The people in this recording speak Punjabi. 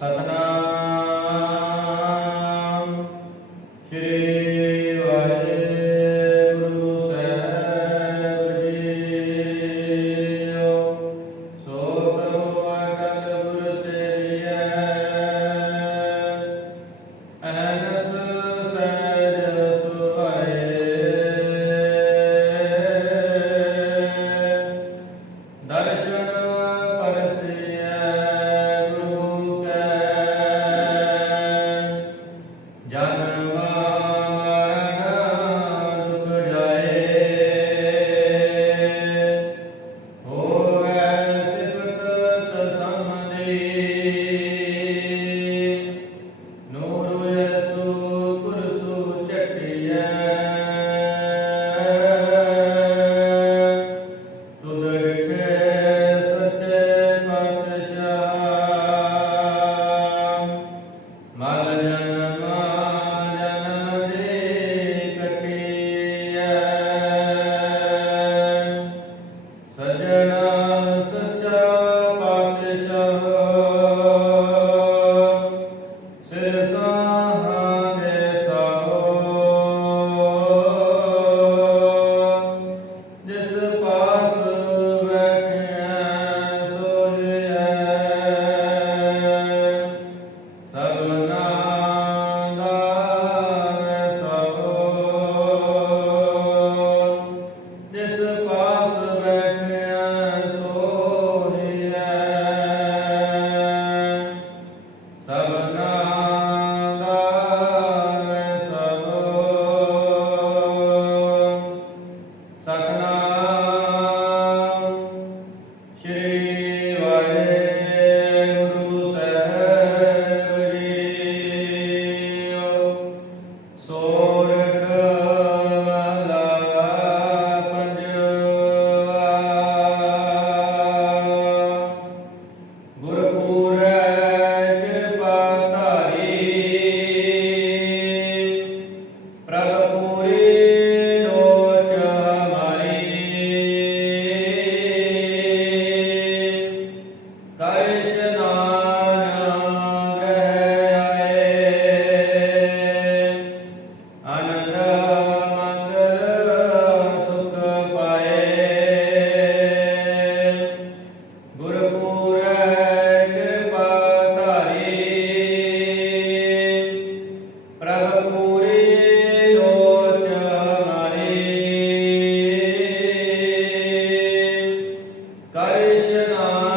ਸਤਨਾਮ। ਸ੍ਰੀ ਵਾਹਿਗੁਰੂ ਸਾਹਿਬ ਜੀਓ। ਸੋ ਪ੍ਰਭੂ ਅਕਾਲ ਗੁਰ ਸੇਵੀਐ ਅਹਨਸ Yeah. Jagannath. Jaya